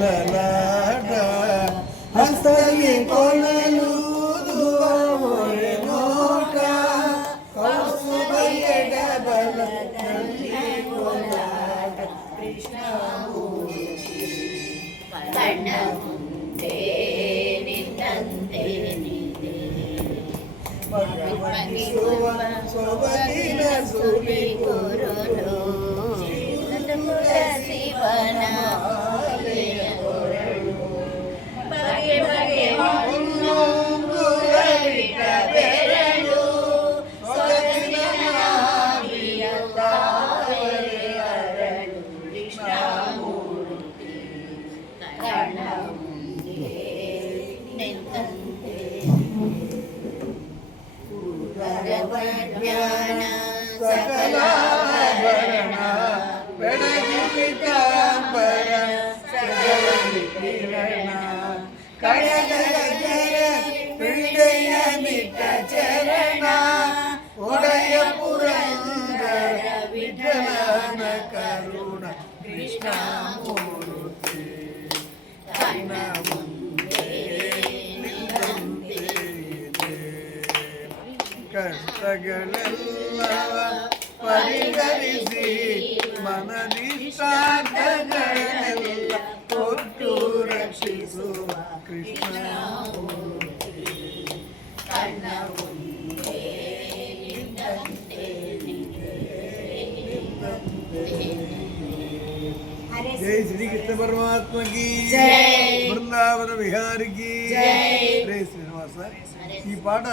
ಲಲಾಟ ಹಸ್ತಲಿ ಕೊಳಲು ದುವರೆ ನೋಟ ಕೌಸುಭಯ ಡಬಲದಲ್ಲಿ ಕೋಲಾಟ ಕೃಷ್ಣ ಕಣ್ಣ ಮುಂದೆ ನಿನ್ನಂತೆ ನಿದೆ ಮಗಿಸುವ ಸೊಬಗಿನ ಸುಳಿ ಗುರುನು ಶಿವನ ಬಗೆ ಬಗೆ ಗುರವಿಟ ಬೆರಳು ಸೊಗಸಿನ ನಾಭಿಯ ತಾವರೆ ಅರಳು ಕೃಷ್ಣಮೂರ್ತಿ ಕಣ್ಣ ಮುಂದೆ ನಿಂತಂತೆ ಜ್ಞಾನ ಸಕಲಾಭರಣ ಬೆಳಗಿ ಪೀತಾಂಬರ ಸಕಲಲ್ಲಿ ಕಿರಣ ಕಡಗ ಗಗನ ಹೃದಯ ನಿಟ್ಟ ಚರಣ ಒಡೆಯ ಪುರಂದರ ವಿಠಲನ ಕರುಣ ಕೃಷ್ಣ ಮೂರ್ತಿ ಕಣ್ಣ ಮುಂದೆ ನಿಂತಂತೆ ಇದೆ. ಕಷ್ಟಗಳೆಲ್ಲವ ಪರಿಹರಿಸಿ ಮನನಿಷ್ಠಾರ್ಥಗಳನ್ನೆಲ್ಲ ಕೊಟ್ಟು ರಕ್ಷಿಸುವ ಕೃಷ್ಣ ಕಣ್ಣ ಮುಂದೆ ನಿಂತಂತೆ ಜೈ ಶ್ರೀ ಕೃಷ್ಣ ಪರಮಾತ್ಮ ಕಿ ಜೈ. ಬೃಂದಾವನ ವಿಹಾರಿ ಕಿ ಜೈ. ಜೈ ಶ್ರೀನಿವಾಸ. ಈ ಪಾಠ